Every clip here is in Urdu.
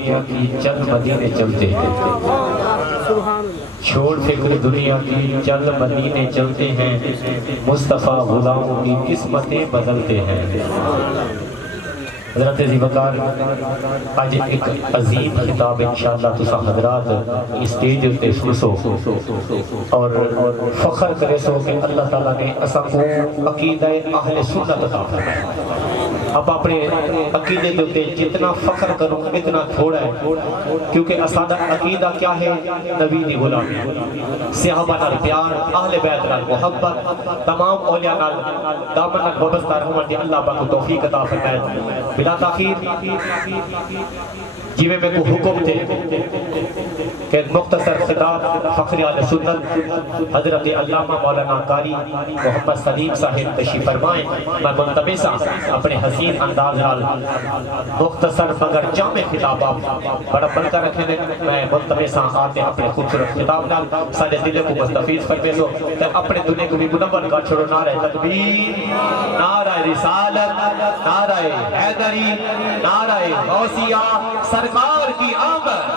دنیا کی چل مدینے چلتے ہیں، چھوڑ فکر دنیا کی چل مدینے چلتے ہیں، مصطفیٰ غلاموں کی قسمتیں بدلتے ہیں۔ حضرت ذیوقار آج ایک عظیم خطاب انشاءاللہ تسا حضرات اسٹیج اتے سنسو اور فخر کرے سو کہ اللہ تعالیٰ نے اسا کو عقیدہ اہل سنت عطا فرمایا۔ اب اپنے عقیدے کے جتنا فخر کروں اتنا تھوڑا ہے، کیونکہ اسادہ عقیدہ کیا ہے؟ نبی دی غلامی، صحابہ نال پیار، اہل بیت نال محبت، تمام اولیاء نال دامن نال وابستہ رحمت اللہ پاک کو توفیق عطا فرمائے۔ بلا تاخیر جیوے میں کو حکم تھے کہ مختصر خطاب فخر اہل سنت حضرت علامہ مولانا قاری محمد سلیم صاحب تشریف فرمائیں۔ میں منتبہ سا اپنے حسین انداز نال مختصر مگر جامع خطاب بڑا بن کر رکھے دے، میں منتبہ سا آتے اپنے خوبصورت خطاب نال سارے دلے کو مستفیض فرمے دو، اپنے دنیا کو بھی منور کر چھوڑو۔ نعرہ تکبیر، نعرہ رسالت، نعرہ حیدری، نعرہ غوثیہ، سرکار کی آمد۔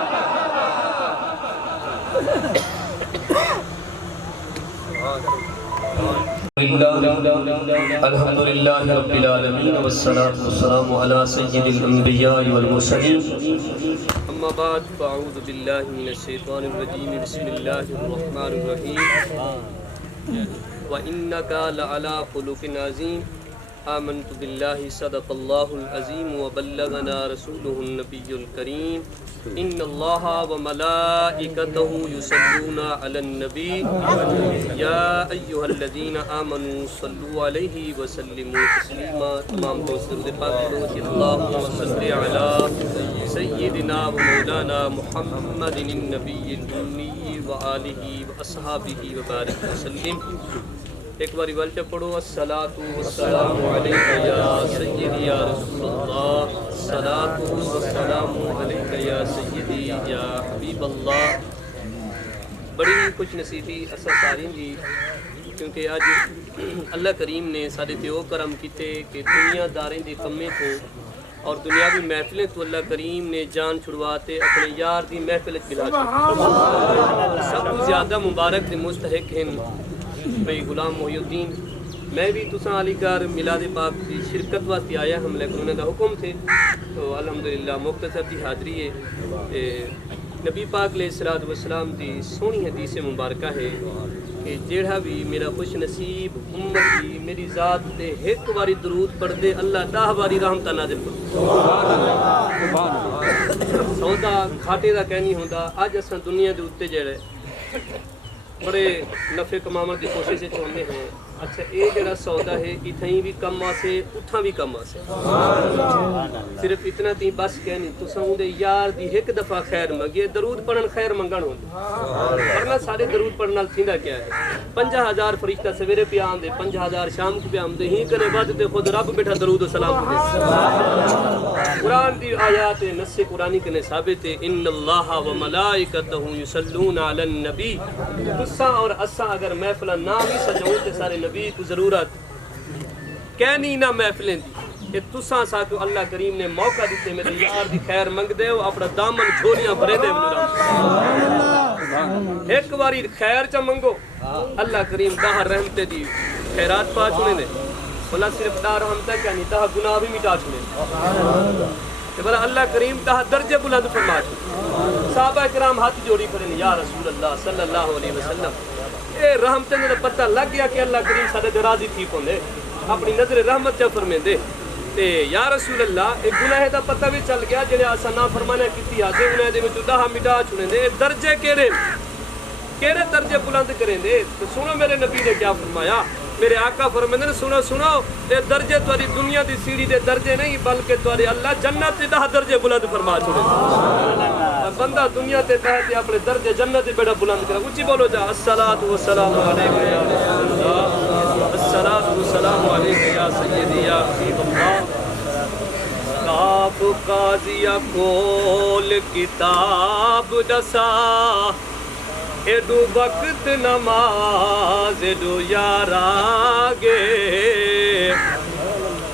الحمدللہ رب العالمین والصلاة والسلام علی سید الانبیاء والمرسلین، اما بعد فاعوذ باللہ من الشیطان الرجیم، بسم اللہ الرحمن الرحیم، وَإِنَّكَ لَعَلَىٰ خُلُقٍ عَظِيمٍ۔ آمنت باللہ صدق اللہ العظیم وبلغنا رسولہ النبی الکریم، ان اللہ وملائکتہ یصلون علی النبی یا ایہا الذین آمنوا صلوا علیہ وسلموا تسلیما۔ تمام دوست درود پاک پڑھو کہ اللہم صلی علی سیدنا و مولانا محمد النبی الامی وآلہ واصحابہ وبارک وسلم۔ ایک باری والچہ پڑھو، الصلاة والسلام علیکہ یا سیدی یا رسول اللہ، الصلاة والسلام علیکہ یا سیدی یا حبیب اللہ۔ بڑی خوش نصیبی اسا سارین جی، کیونکہ آج اللہ کریم نے سارے پیو کرم کیتے کہ دنیا داریں دی کمیں تو اور دنیاوی محفلیں تو اللہ کریم نے جان چھڑواتے اپنے یار دی محفل بلا چھوڑ۔ سب کو زیادہ مبارک دے مستحق ہیں بھئی غلام محی الدین۔ میں بھی تساں علی کار میلاد پاک کی شرکت واسطے آیا ہم، لیکن انہوں نے حکم تھے تو الحمدللہ مختصر دی حاضری ہے۔ نبی پاک علیہ السلام دی سونی حدیث مبارکہ ہے کہ جیڑا بھی میرا خوش نصیب امتی میری ذات تے ایک باری درود پڑھ دے، اللہ 10 باری رحمتہ نازل کر۔ سودا گھاٹے دا کہنی ہوندا، آج اساں دنیا دے اتے جڑے بڑے نفع کمامت دی کوشش سے چاہتے ہیں، اچھا اے جڑا سودا ہے اتھائیں بھی کم آسے اتھاں بھی کم آسے، صرف اتنا تھی بس کہنی تو سمودے یار دی ایک دفعہ خیر منگے، درود پڑھن خیر منگن ہوندے، ورنہ سارے درود پڑھنا تھیندا کیا ہے؟ 50,000 فرشتہ سویرے پہ آمدے، 50,000 شام کو پہ آمدے، ہی کرے بعد تے خود رب بیٹھا درود و سلام کرے۔ قرآن دی آیات نص قرآنی کنے ثابت ہے، ان اللہ و ملائکتہ یصلون علی النبی۔ تساں اور اساں اگر محفلہ نہ بھی سجاؤں تے سارے نبی کو ضرورت کہنی نہ محفلیں دی کہ تساں سا کو اللہ کریم نے موقع دیتے میرے یار دی خیر منگ دے ہو، اپنا دامن جھولیاں بھرے دے ایک باری خیر چا منگو، اللہ کریم 10 رحمتیں دی خیرات پا چھوڑے دے، بلا صرف 10 رحمتیں کیا نہیں 10 گناہ بھی مٹا چھوڑے دے، بلا اللہ کریم 10 درجے بلند فرما چھوڑے۔ صحابہ کرام ہاتھ جوڑی کریں یا رسول اللہ صلی اللہ علیہ وسلم، اے رحمتیں نے پتہ لگ گیا کہ اللہ کریم سارے درازی ٹھیک ہوندے، اپنی نظر رحمت چا فرمے دے تے یا رسول اللہ ایک گناہ دا پتہ بھی چل گیا جنہیں آسا نا فرمانے کیتی آدھے انہیں دے میں تو 10 مٹا چھوڑیں دے، درجے کیڑے درجے بلند کریں دے۔ تو سنو میرے نبی نے کیا فرمایا، میرے آقا فرمانے نے سنو تے درجے تواری دنیا دی سیڑھی دے درجے نہیں بلکہ تواری اللہ جنت دے 10 درجے بلند فرما چھوڑے۔ بندہ دنیا تے کہتے اپنے درجے جنت دے بیڑا بلند کرے، اچھی بولو جا، الصلاة والسلام علیکہ یا رسول اللہ، الصلاة والسلام علیکہ یا سیدی یا حبیب اللہ۔ کعب قاضیہ کھول کتاب دسا، ایڈو وقت نماز ایڈو یار آگے،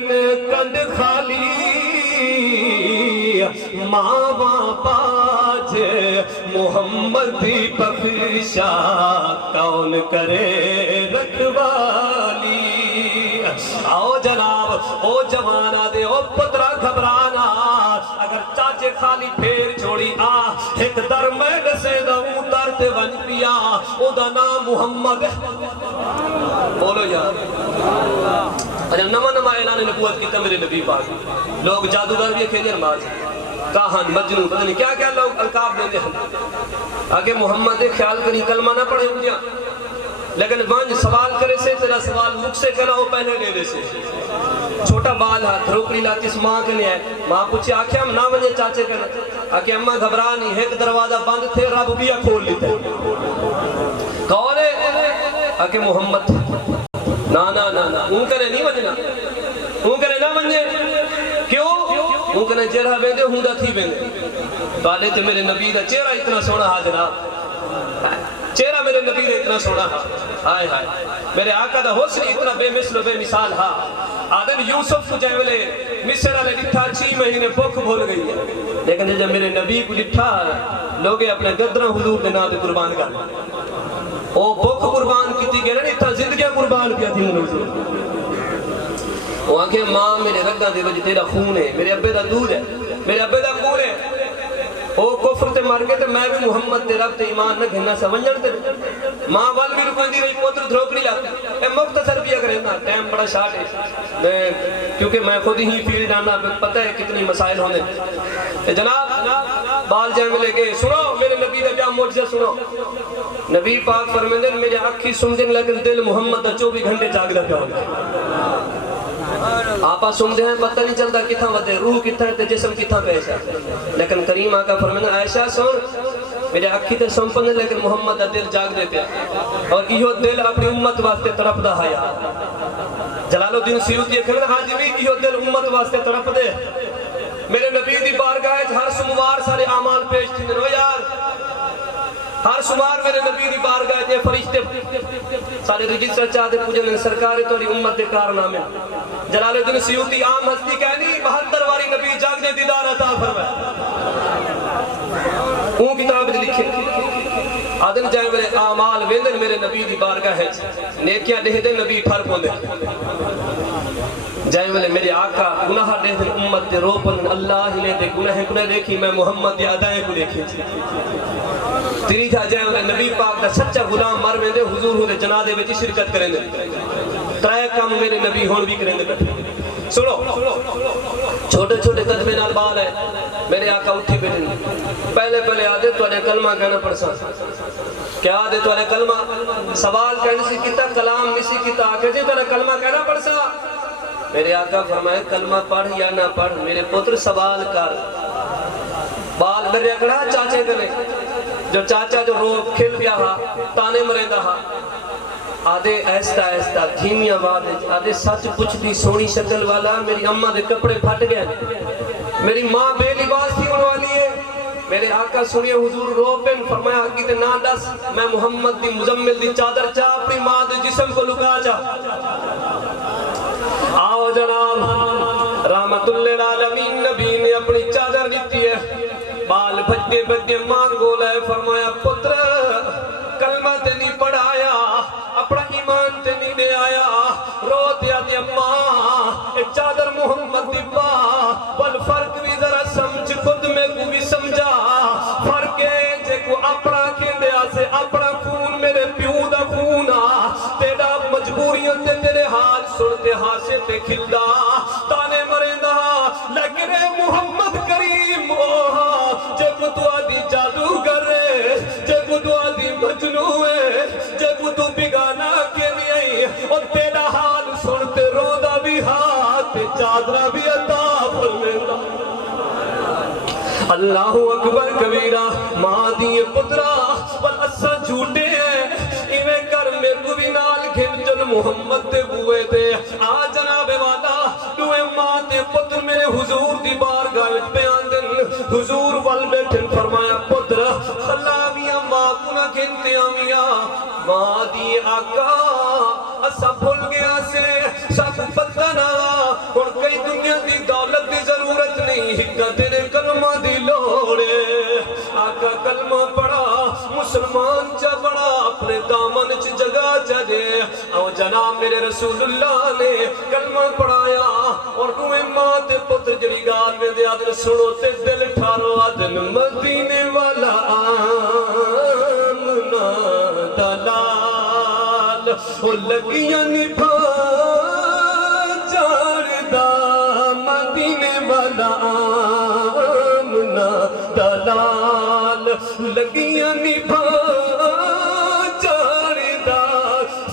ون کنڈ خالی ماں باپا جے محمد دی بخشا کون کرے رکھوالی آؤ جناب او جوانا دے او پترا گھبرانا اگر چاچے خالی پھیر چھوڑی آ ایک در میں نسے دا اون در تے ون پیا او دا نام محمد بولو یار اچھا نما اعلان نبوت کیتا میرے نبی پاک لوگ جادوگر بھی کھیلے نماز کاہن مجنون پتہ نہیں کیا کیا لوگ القاب دیتے ہیں آگے محمد خیال کری کلمہ نہ پڑھے ہو جا لیکن وانج سوال کرے سے تیرا سوال مکھ سے کرا ہو پہلے لے دے سے چھوٹا بال ہاتھ روکڑی لاتی اس ماں کے لئے ماں پوچھے آکھے ہم نہ ونجے چاچے کرنا آکھے اممہ گھبرا نہیں ایک دروازہ بند تھے رب بیا کھول لیتے کون ہے آکھے محمد نا نا نا نا اون کرے نہیں ونجنا اون کرے نہ ونجے کیوں اون کرے چہرہ بیندے ہوں دا تھی بیندے کالے تو میرے نبی دا چہرہ اتنا سونا ہا جناب چہرہ میرے نبی نے اتنا سونا ہا آئے ہائے میرے آقا دا حسن اتنا بے مثل و بے مثال ہا آدم یوسف کو جائے مصر علیہ لٹھا 6 مہینے بھوک بھول گئی ہے لیکن جب میرے نبی کو لٹھا لوگے اپنے گدرہ حضور دے نام دے قربان کر او بھوک قربان کی تھی گئے اتنا زندگیاں قربان کیا تھی انہوں وہاں کہ ماں میرے رگا دے وجہ تیرا خون ہے میرے ابے دا دودھ ہے میرے ابے دا خون ہے او کفر تے مار کے تے میں بھی محمد تے رب تے ایمان نہ گھننا سمجھن تے ماں وال بھی رکھندی رہی پوتر دھروکڑی لاتی اے مختصر بھی اگر نا ٹائم بڑا شارٹ ہے کیونکہ میں خود ہی فیلڈ آنا پتہ ہے کتنی مسائل ہونے جناب بال جائیں ملے گے سنو میرے نبی دا بیان معجزہ سنو نبی پاک فرمیندے میرے آنکھی سمجھن لیکن دل محمد دا 24 گھنٹے جاگ دا پیا ہوگا آپا سمجھے ہیں پتہ نہیں چلتا کتھا ودے روح کتھا ہے تے جسم کتھا پیسا لیکن کریم آقا فرمیندے عائشہ سن میرے آنکھی تے سمپن ہے لیکن محمد دا دل جاگ دے پیا اور ایہو دل اپنی امت واسطے تڑپ دا ہے جلال الدین سیوطی کہنے حاجی بھی ایہو دل امت واسطے تڑپ دے میرے نبی دی بارگاہ ہر سموار سارے اعمال پیش تھی نو یار ہر سمار میرے نبی دی بارگاہ دے فرشتے سارے رجسٹر چاہتے پوجن سرکاری توڑی امت دے کارنامے جلال الدین سیوطی عام ہستی کہنی 72 واری نبی جاگ دے دیدار عطا فرمائے اون کتاب دے لکھے آدم جائے میرے اعمال ویندن میرے نبی دی بارگاہ ہے نیکیاں دے دے نبی ٹھار پوندے جائے میرے آقا گناہ دے دے امت دے روپن اللہ ہی لے دے گناہ کنے دیکھی میں محمد دی عدائیں کو دیکھی تیری تھا جائے نبی پاک دا سچا غلام مر میں دے حضور ہونے جنادے میں شرکت کریں دے ترائے کام میرے نبی ہون بھی کریں دے سنو چھوٹے چھوٹے قدمے نال بال ہے میرے آقا اٹھی بیٹھیں پہلے آدھے تو انہیں کلمہ کہنا پڑسا کیا آدھے تو انہیں کلمہ سوال کہنے سے کتا کلام نسی کتا آکے جی تو انہیں کلمہ کہنا پڑسا میرے آقا فرمائے کلمہ پڑھ یا نہ پڑھ میرے پتر سوال کر بال میرے اکڑا چاچے گلے جو چاچا جو رو کھل گیا ہا تانے مرے دا ہا آدھے ایستا ایستا دھیمی آواز آدھے سچ پچھ دی سونی شکل والا میری اماں دے کپڑے پھٹ گئے میری ماں بے لباس تھی ان والی ہے میرے آقا سنیے حضور رو پن فرمایا حقی تے نا دس میں محمد دی مزمل دی چادر چاہ اپنی ماں دے جسم کو لکا چاہ آؤ جناب رحمت للعالمین نبی نے اپنی چادر دیتی ہے بال بھجتے بھجتے ماں گولا ہے فرمایا پتر کلمہ تے نہیں پڑھایا اپنا ایمان تے نہیں دے آیا رو دیا دے ماں چادر محمد دی ماں بل فرق بھی ذرا سمجھ خود میں کو بھی سمجھا فرق ہے جے کو اپنا کھندیا سے اپنا خون میرے پیو دا خونا تیرا مجبوریاں تے تیرے ہاتھ سنتے ہاسے تے کھلدا تانے مرندہ لگ رہے محمد کریم جے کو تو آدھی جادوگر ہے جے کو تو آدھی مجنون ہے جے کو تو بگانا کے لیے اور تیرا حال سنتے رودا بھی ہاتھ چادرہ بھی عطا فرمیندہ اللہ اکبر کبیرہ ماں دیئے پترہ بل اسا جھوٹے ہیں ایویں کر میں کو بھی نال گھن جن محمد تے بوئے تے آ جناب والا دوئے ماں تے پتر میرے حضور دی بارگاہ بیان دن حضور وال بیٹھن فرمایا پتر خلامیاں ماں کنا گھنتے آمیاں ماں دی آقا اسا بھول گیا سے سب پتہ نہ اور آقا کلمہ پڑھا مسلمان چا بڑا اپنے دامن چ جگہ چلے او جناب میرے رسول اللہ نے کلمہ پڑھایا اور کوئی ماں تے پتر جڑی گال میں دے آدن سنو تے دل ٹھارو آدن مدینے والا آمنا دلال او لگیاں نبھا جاردہ مدینے والا آمنا دلال لگیاں نبھا جاردہ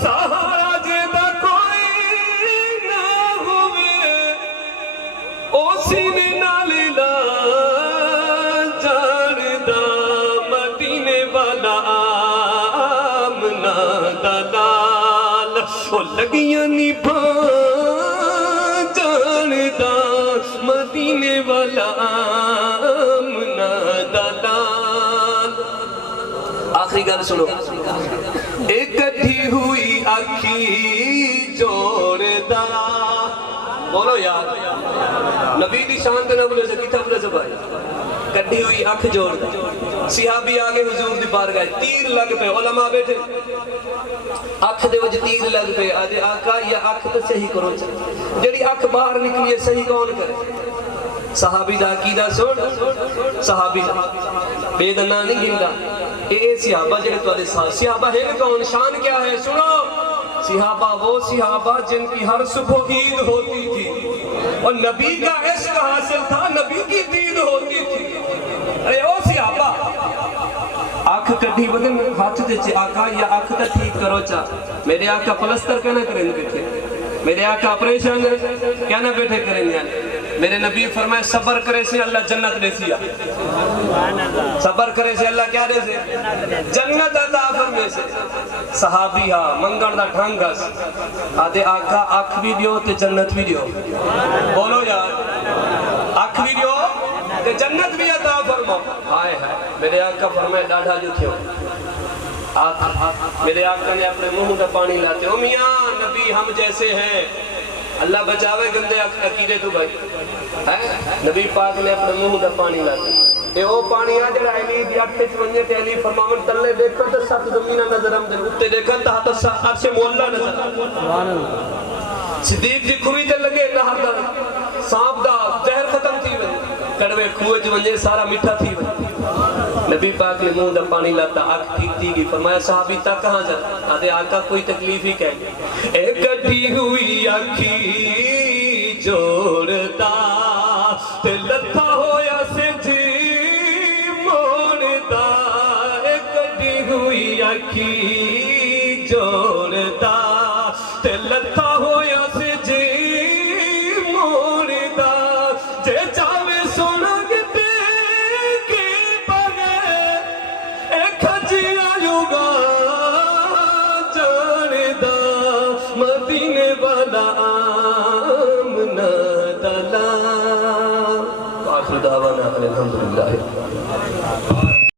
سہارا جیدہ کوئی نہ ہوئے او سینے نالی لا جاردہ مدینے والا آمنا دلال او لگیاں نبھا جاردہ مدینے والا آمنا دلال آخری گل سنو اکٹھی ہوئی آنکھی جوڑدہ بولو یار نبی دی شان تے نہ بولے سے کتھا بولے سے بھائی کٹھی ہوئی آنکھ جوڑدہ صحابی آگے حضور دی بارگاہ تیر لگ پہ علماء بیٹھے آنکھ دے وجہ تیر لگ پہ آجے آقا یا آنکھ تو صحیح کرو چاہے جڑی آنکھ باہر نکلی ہے صحیح کون کرے صحابی دا عقیدہ سن صحابی دا بے دنہ نہیں گندا اے صحابہ جڑے تو ساتھ صحابہ ہے کون شان کیا ہے سنو صحابہ وہ صحابہ جن کی ہر صبح عید ہوتی تھی اور نبی کا عشق حاصل تھا نبی کی دید ہوتی تھی ارے او صحابہ آنکھ کٹھی بدن ہاتھ دے چھے آقا یا آنکھ تا ٹھیک کرو چاہ میرے آقا پلستر کہنا کریں بیٹھے میرے آقا اپریشن کہنا بیٹھے کریں گے میرے نبی فرمائے صبر کرے سے اللہ جنت دے سیا صبر کرے سے اللہ کیا دے سے جنت عطا فرمے سے صحابی ہاں منگن دا ٹھنگس آدھے آقا آنکھ بھی دیو تے جنت بھی دیو بولو یار آنکھ بھی دیو تے جنت بھی عطا فرمو ہائے ہائے میرے آقا فرمائے ڈاڑھا جو تھے میرے آقا نے اپنے منہ دا پانی لاتے او میاں نبی ہم جیسے ہیں اللہ بچاوے گندے عقیدے تو بھائی نبی پاک نے اپنے منہ دا پانی لاتے اے او پانی آ جڑا علی دی اٹھے چونجے تے علی فرماون تلے دیکھو تے سات زمینہ نظر ہم دے اتے دیکھن تا ہاتھ عرش مولا نظر سبحان اللہ صدیق دی کھوی تے لگے نہر دا سانپ دا زہر ختم تھی وے کڑوے کھوے جو ونجے سارا میٹھا تھی وے نبی پاک نے منہ دا پانی لاتا آنکھ ٹھیک تھی گی فرمایا صحابی تا کہاں جا آدھے آقا کوئی تکلیف ہی کہہ اے کٹھی ہوئی آنکھی جوڑتا تے لتھا ہویا سے جی موڑتا اے کٹھی ہوئی آنکھی